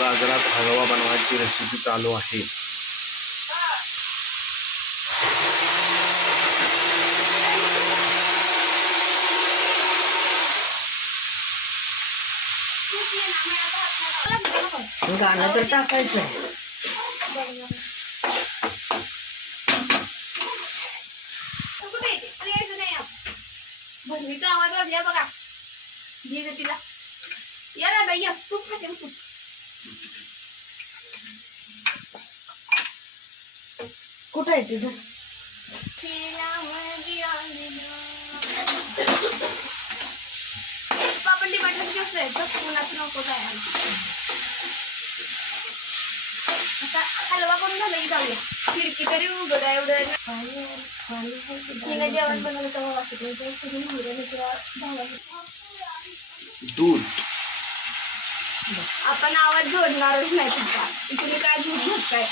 गाजरात हलवा बनवायची रेसिपी चालू आहे. गाणं तर टाकायचं. भरवीचा आवाज वाजला बघा. दे तिला. या ना बाई, तूप खाते तूप. कुठं आहे तुझं? आपण डिमांड घेतोय उन्हाचं नको जायला. आता हलवा करून झालं की जाऊया. खिडकी तरी उघड आहे. एवढं तिने जेवण बनवलं तेव्हा वाटत दूध आपण आवाज जोडणारच नाही तुमचा. तुम्ही काय दूध घेताय?